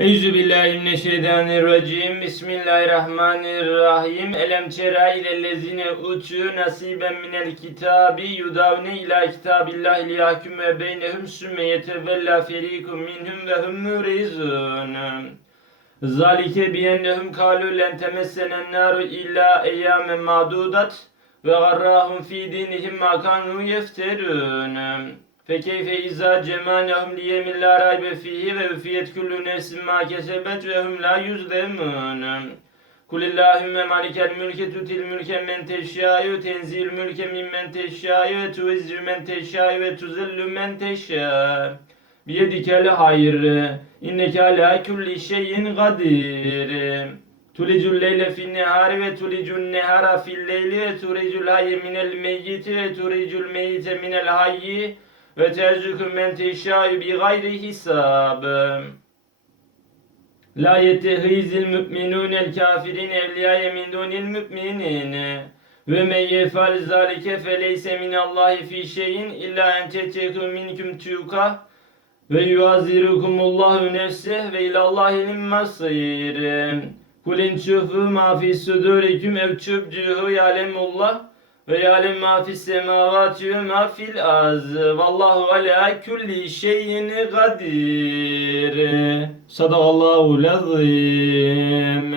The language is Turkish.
Eûzü. Bismillahirrahmanirrahim. Elem tera ilellezine utu nasiben minel kitabi yudavne ila kitabillahi liyahkume beynehum sümme yetevella ferikum minhum ve hum murizun. Zalike biyennehum kalu len temessenen naru illa eyyamen madudat ve garrahum fi dinihim ma kanu yefterun. Fekeyfe izâ cemânehum liyemil lâ raybe fîhî ve üfiyet küllü nefsin mâ kesebet ve hum lâ yüzlemûn. Kulillâhümme malikel mülke tutil mülke men teşşâ'yu tenzil mülke mimmen teşşâ'yu ve tuizzü men teşşâ'yu ve tuzillü men teşşâ. Biyedikel hayr. İnneke alâ kulli şeyin kadir. Tulicul leyle fin nehari ve tulicun nehara fil leyli ve turicul hayye minel meyyiti ve turicul meyyite minel hayyi ve terzuku men teşâ'yu bi gayri hisab. La yettehizil mü'minûnel kafirin evliyâye min dunil mü'minin. Ve men yefal zalike feleyse minallahi fi şeyin illa en tetteku minkum tuka ve yuazirukumullahu nefseh ve ilallahil masir. Kulin tşufu ma fi sudurikum ev tübcühü yalemullah ve yalem ma fis semavati ve ma fil az. Vallahu ala kulli şeyin kadir. Sadakallahu lazim.